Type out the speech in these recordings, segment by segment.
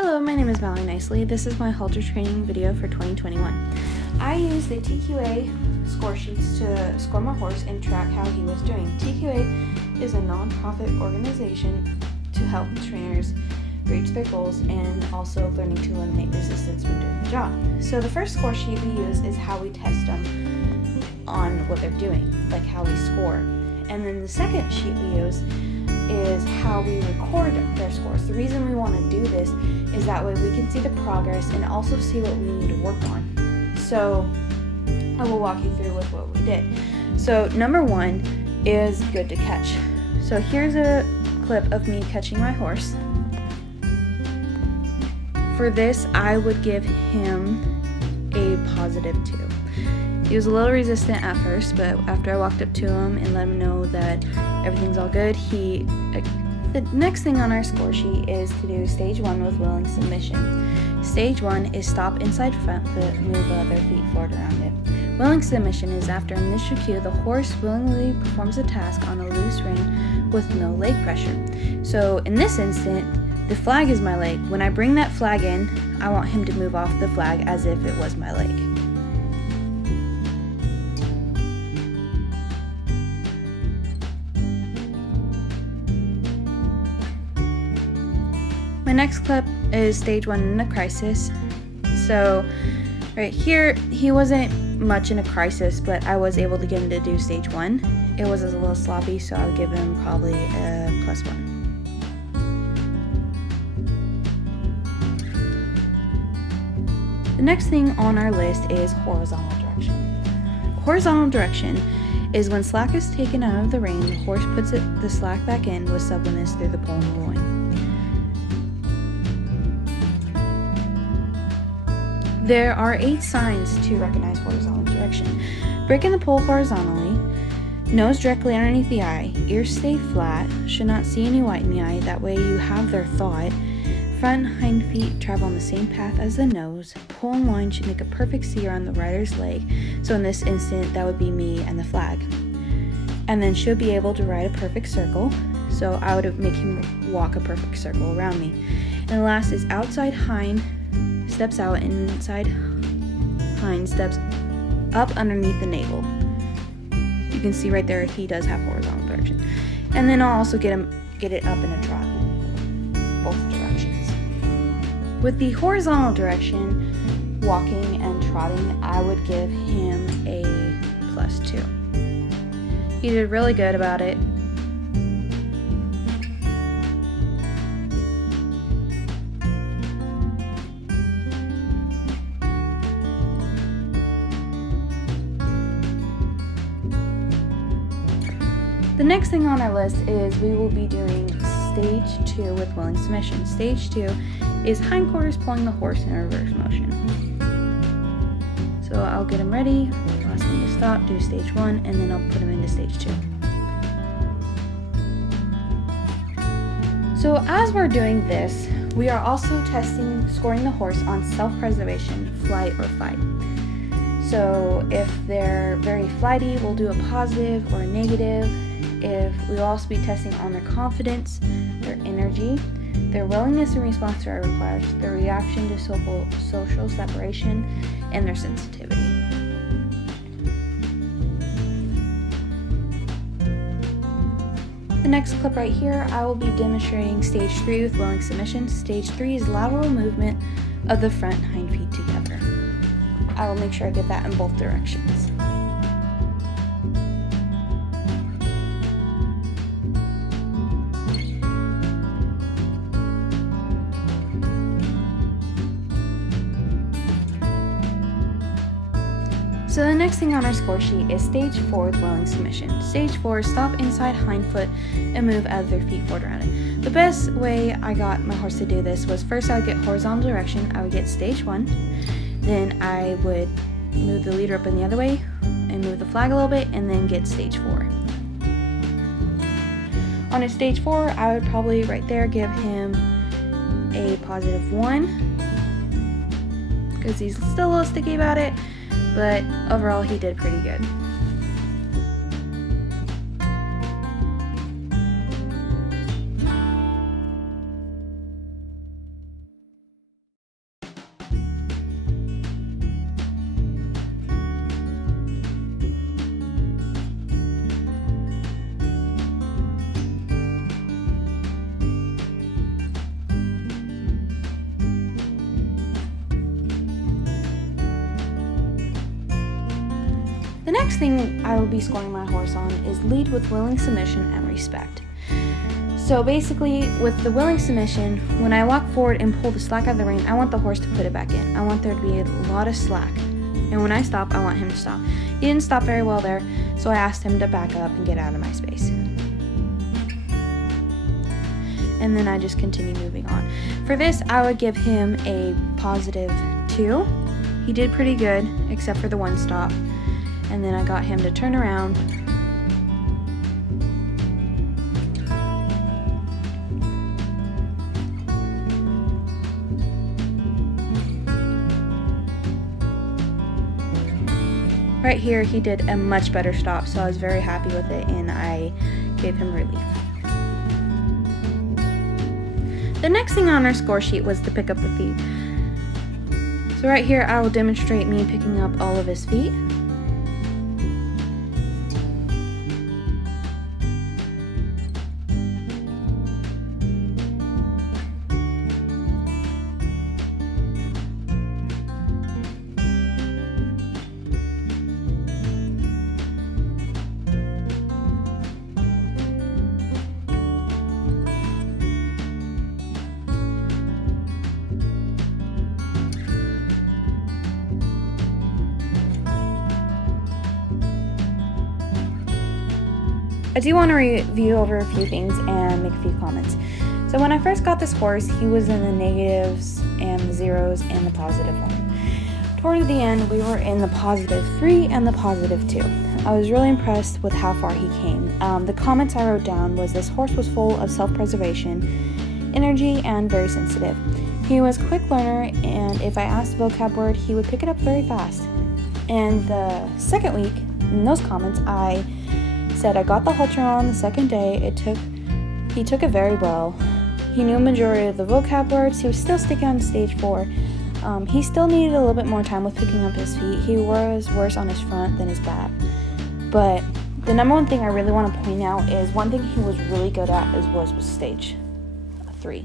Hello, my name is Mallory Nicely. This is my halter training video for 2021. I used the TQA score sheets to score my horse and track how he was doing. TQA is a non-profit organization to help trainers reach their goals and also learning to eliminate resistance when doing the job. So the first score sheet we use is how we test them on what they're doing, like how we score. And then the second sheet we use is how we record their scores. The reason we want to do this is that way we can see the progress and also see what we need to work on. So I will walk you through with what we did. So number one is good to catch. So here's a clip of me catching my horse. For this, I would give him a +2. He was a little resistant at first, but after I walked up to him and let him know that everything's all good, the next thing on our score sheet is to do stage 1 with willing submission. Stage 1 is stop inside front foot, move other feet forward around it. Willing submission is after initial cue, the horse willingly performs a task on a loose rein with no leg pressure. So in this instant, the flag is my leg. When I bring that flag in, I want him to move off the flag as if it was my leg. My next clip is stage 1 in a crisis. So right here, he wasn't much in a crisis, but I was able to get him to do stage 1. It was a little sloppy, so I would give him probably a +1. The next thing on our list is horizontal direction. Horizontal direction is when slack is taken out of the rein, the horse puts the slack back in with suppleness through the pole and the loin. There are 8 signs to recognize horizontal direction. Breaking the pole horizontally, nose directly underneath the eye, ears stay flat, should not see any white in the eye, that way you have their thought. Front and hind feet travel on the same path as the nose. Pole and loin should make a perfect C around the rider's leg, so in this instant that would be me and the flag. And then should be able to ride a perfect circle, so I would make him walk a perfect circle around me. And the last is outside hind steps out and inside hind steps up underneath the navel. You can see right there he does have horizontal direction. And then I'll also get it up in a trot, both directions. With the horizontal direction, walking and trotting, I would give him a +2. He did really good about it. The next thing on our list is we will be doing stage 2 with willing submission. Stage 2 is hindquarters pulling the horse in a reverse motion. So I'll get him ready, ask him to stop, do stage 1, and then I'll put him into stage 2. So as we're doing this, we are also scoring the horse on self-preservation, flight, or fight. So if they're very flighty, we'll do a positive or a negative. We'll also be testing on their confidence, their energy, their willingness and response to our requests, their reaction to social separation, and their sensitivity. The next clip right here, I will be demonstrating stage 3 with willing submission. Stage 3 is lateral movement of the front and hind feet together. I will make sure I get that in both directions. So the next thing on our score sheet is stage 4 with willing submission. Stage 4 is stop inside hind foot and move other feet forward around it. The best way I got my horse to do this was first I would get horizontal direction, I would get stage 1, then I would move the leader up in the other way and move the flag a little bit and then get stage 4. On a stage 4, I would probably right there give him a +1 because he's still a little sticky about it. But overall, he did pretty good. next thing I will be scoring my horse on is lead with willing submission and respect. So basically, with the willing submission, when I walk forward and pull the slack out of the rein, I want the horse to put it back in. I want there to be a lot of slack. And when I stop, I want him to stop. He didn't stop very well there, so I asked him to back up and get out of my space. And then I just continue moving on. For this, I would give him a +2. He did pretty good, except for the one stop. And then I got him to turn around. Right here, he did a much better stop, so I was very happy with it, and I gave him relief. The next thing on our score sheet was to pick up the feet. So right here, I will demonstrate me picking up all of his feet. I do want to review over a few things and make a few comments. So when I first got this horse, he was in the negatives and the zeros and the +1. Toward the end, we were in the +3 and the +2. I was really impressed with how far he came. The comments I wrote down was this horse was full of self-preservation, energy, and very sensitive. He was a quick learner, and if I asked a vocab word, he would pick it up very fast. And the second week, in those comments, I said I got the halter on the second day. He took it very well. He knew a majority of the vocab words. He was still sticking on stage 4. He still needed a little bit more time with picking up his feet. He was worse on his front than his back. But the number one thing I really want to point out is one thing he was really good at was stage 3.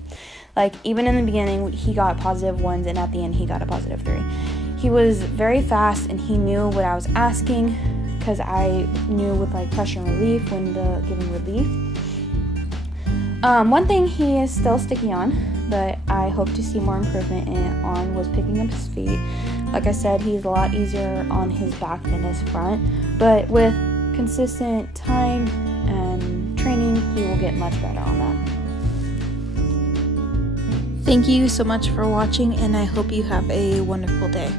Like, even in the beginning, he got +1s, and at the end, he got a +3. He was very fast, and he knew what I was asking, because I knew with like pressure and relief when giving relief. One thing he is still sticky on, but I hope to see more improvement on was picking up his feet. Like I said, he's a lot easier on his back than his front, but with consistent time and training, he will get much better on that. Thank you so much for watching, and I hope you have a wonderful day.